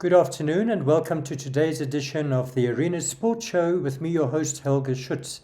Good afternoon and welcome to today's edition of the Arena Sports Show with me, your host, Helge Schutz.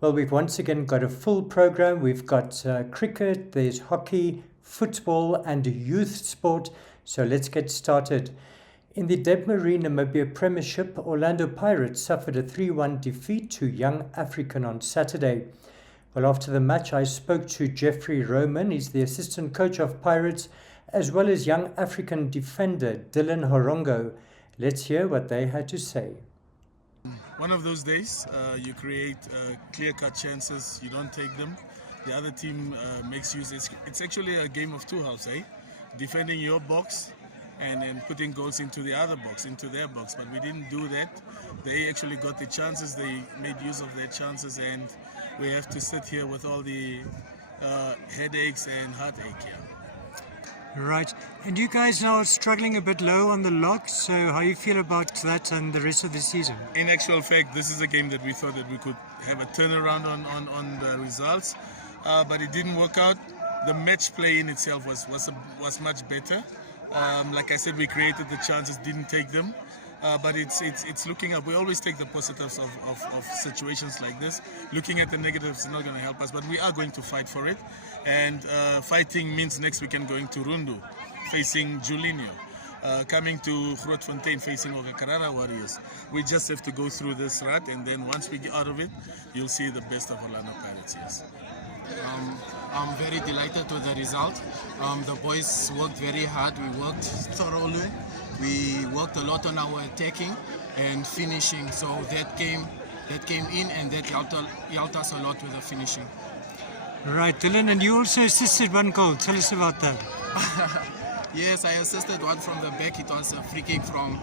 Well, we've once again got a full program. We've got cricket, there's hockey, football and youth sport. So let's get started. In the Debmarine Namibia Premiership, Orlando Pirates suffered a 3-1 defeat to Young African on Saturday. Well, after the match, I spoke to Jeffrey Roman. He's the assistant coach of Pirates, as well as Young African defender Dylan Horongo. Let's hear what they had to say. One of those days, you create clear-cut chances, you don't take them. The other team makes use. It's actually a game of two halves, eh? Defending your box and then putting goals into the other box, into their box. But we didn't do that. They actually got the chances, they made use of their chances, and we have to sit here with all the headaches and heartache here. Right. And you guys now are struggling a bit low on the log, so how you feel about that and the rest of the season? In actual fact, this is a game that we thought that we could have a turnaround on the results, but it didn't work out. The match play in itself was much better. Like I said, we created the chances, didn't take them. But it's looking up. We always take the positives of situations like this. Looking at the negatives is not going to help us, but we are going to fight for it. And fighting means next weekend going to Rundu, facing Julinho. Coming to Grootfontein, facing Okakarara Warriors. We just have to go through this rut, and then once we get out of it, you'll see the best of Orlando Pirates, yes. I'm very delighted with the result. The boys worked very hard. We worked thoroughly. We worked a lot on our attacking and finishing. So that came in, and that helped us a lot with the finishing. Right, Dylan, and you also assisted one goal. Tell us about that. Yes, I assisted one from the back. It was a free kick from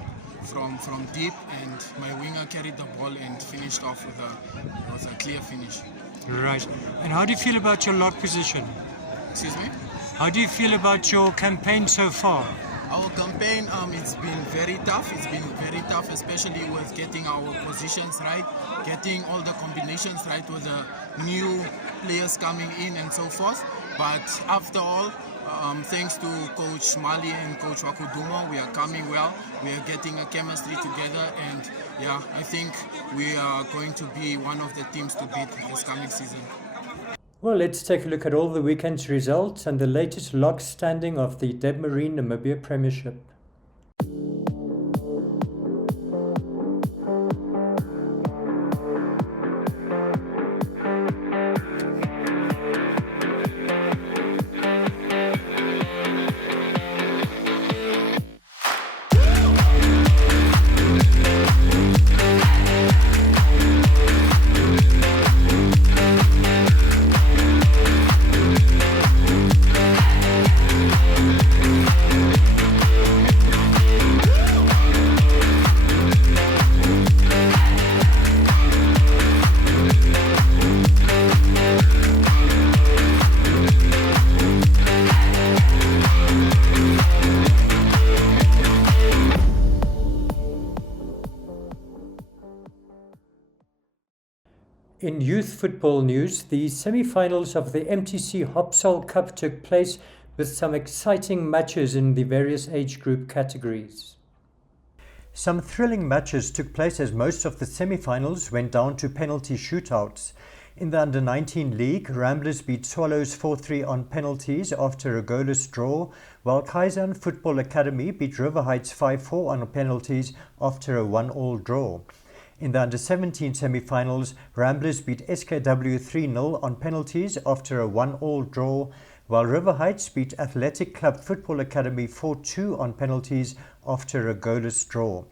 deep, and my winger carried the ball and finished off with a clear finish. Right. And how do you feel about your lock position? Excuse me? How do you feel about your campaign so far? Our campaign, it's been very tough. It's been very tough, especially with getting our positions right, getting all the combinations right with the new players coming in and so forth. But after all, thanks to Coach Mali and Coach Wakuduma, we are coming well. We are getting a chemistry together, and yeah, I think we are going to be one of the teams to beat this coming season. Well, let's take a look at all the weekend's results and the latest log standing of the Debmarine Namibia Premiership. In youth football news, the semi-finals of the MTC Hopsal Cup took place with some exciting matches in the various age group categories. Some thrilling matches took place as most of the semi-finals went down to penalty shootouts. In the Under-19 League, Ramblers beat Swallows 4-3 on penalties after a goalless draw, while Kaizen Football Academy beat River Heights 5-4 on penalties after a 1-1 draw. In the Under-17 semi-finals, Ramblers beat SKW 3-0 on penalties after a 1-1 draw, while River Heights beat Athletic Club Football Academy 4-2 on penalties after a goalless draw.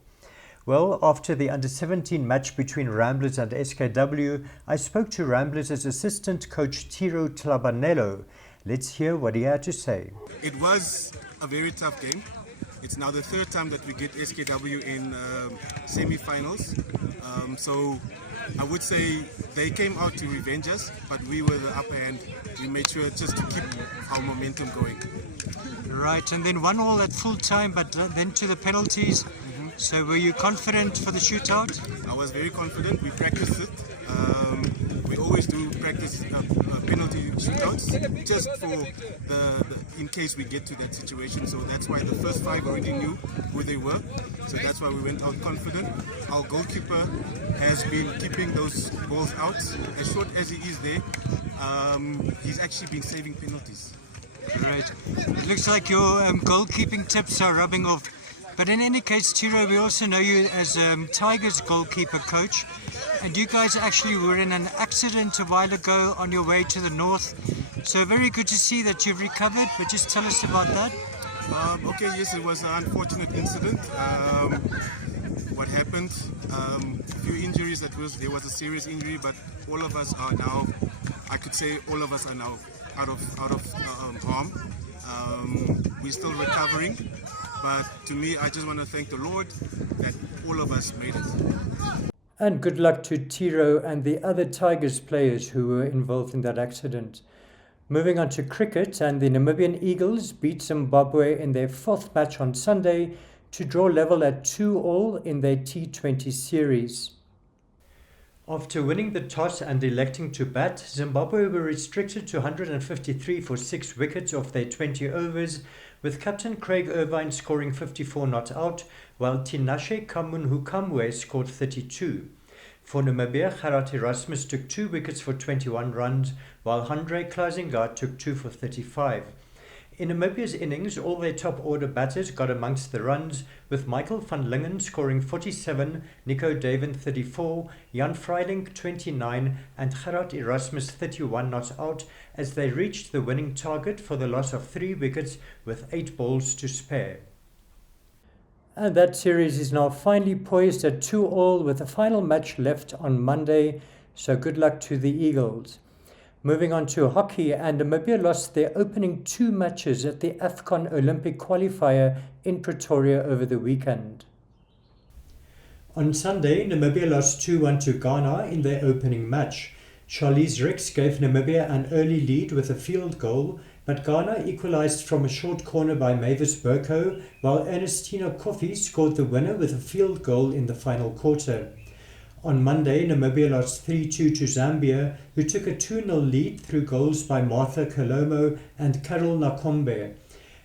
Well, after the Under-17 match between Ramblers and SKW, I spoke to Ramblers' assistant coach Tiro Tlabanello. Let's hear what he had to say. It was a very tough game. It's now the third time that we get SKW in semi-finals. So I would say they came out to revenge us, but we were the upper hand. We made sure just to keep our momentum going. Right, and then 1-1 at full time, but then to the penalties. So were you confident for the shootout? I was very confident. We practiced it. We always do practice penalty shootouts just for in case we get to that situation. So that's why the first 5 already knew who they were. So that's why we went out confident. Our goalkeeper has been keeping those balls out. As short as he is there, he's actually been saving penalties. Right. It looks like your goalkeeping tips are rubbing off. But in any case, Tiro, we also know you as Tigers goalkeeper coach. And you guys actually were in an accident a while ago on your way to the north. So very good to see that you've recovered. But just tell us about that. Okay, yes, it was an unfortunate incident. What happened? A few injuries. There was a serious injury, but all of us are now. I could say all of us are now out of harm. We're still recovering, but to me, I just want to thank the Lord that all of us made it. And good luck to Tiro and the other Tigers players who were involved in that accident. Moving on to cricket, and the Namibian Eagles beat Zimbabwe in their 4th match on Sunday to draw level at 2-2 in their T20 series. After winning the toss and electing to bat, Zimbabwe were restricted to 153 for 6 wickets off their 20 overs, with captain Craig Irvine scoring 54 not out, while Tinashe Kamunhukamwe scored 32. For Namibia, Gerard Erasmus took 2 wickets for 21 runs, while Handré Klazinga took 2 for 35. In Namibia's innings, all their top order batters got amongst the runs, with Michael van Lingen scoring 47, Nico Daven 34, Jan Freiling 29 and Gerard Erasmus 31 not out, as they reached the winning target for the loss of 3 wickets with 8 balls to spare. And that series is now finally poised at 2-2 with a final match left on Monday, so good luck to the Eagles. Moving on to hockey, and Namibia lost their opening 2 matches at the AFCON Olympic qualifier in Pretoria over the weekend. On Sunday, Namibia lost 2-1 to Ghana in their opening match. Charlize Rix gave Namibia an early lead with a field goal, but Ghana equalised from a short corner by Mavis Burko, while Ernestina Coffey scored the winner with a field goal in the final quarter. On Monday, Namibia lost 3-2 to Zambia, who took a 2-0 lead through goals by Martha Kalomo and Carol Nakombe.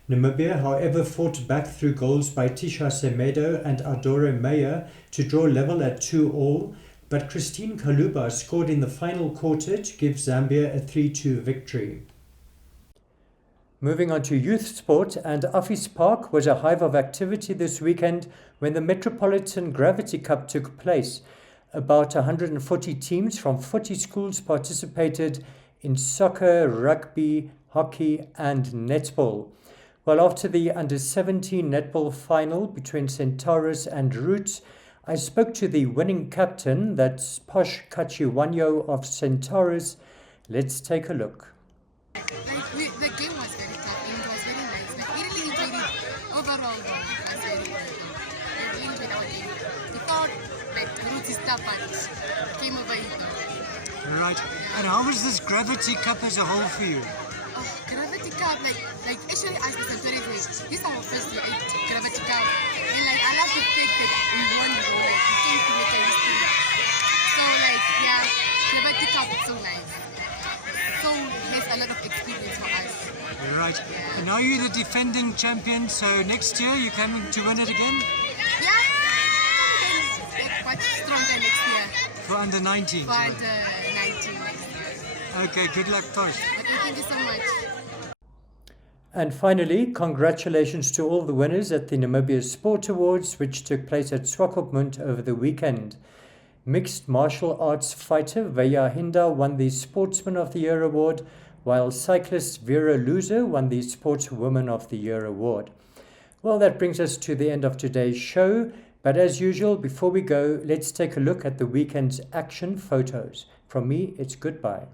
Namibia, however, fought back through goals by Tisha Semedo and Adore Meyer to draw level at 2-2, but Christine Kaluba scored in the final quarter to give Zambia a 3-2 victory. Moving on to youth sport, and Affies Park was a hive of activity this weekend when the Metropolitan Gravity Cup took place. About 140 teams from 40 schools participated in soccer, rugby, hockey and netball. Well, after the under-17 netball final between Centaurus and Roots, I spoke to the winning captain, that's Posh Kachiwanyo of Centaurus. Let's take a look. The game was very tough and it was very nice. We really enjoyed it. Overall, it was very well. We really enjoyed our game. We thought Roots is tough, but came over it though. Right. And how was this Gravity Cup as a whole for you? Gravity Cup, actually as the Centaurus, this is our first year at Gravity Cup. And I love the fact that we won the whole, we came to make a history. So Gravity Cup is so nice. So there's a lot of experience for us. Right. Yeah. And now you're the defending champion, so next year you're coming to win it again? Yeah, get much stronger next year. For under 19? For under 19 next year. Okay, good luck, Tosh. Okay, thank you so much. And finally, congratulations to all the winners at the Namibia Sport Awards, which took place at Swakopmund over the weekend. Mixed martial arts fighter Veya Hinda won the Sportsman of the Year award, while cyclist Vera Luzer won the Sportswoman of the Year award. Well, that brings us to the end of today's show, but as usual, before we go, let's take a look at the weekend's action photos. From me, it's goodbye.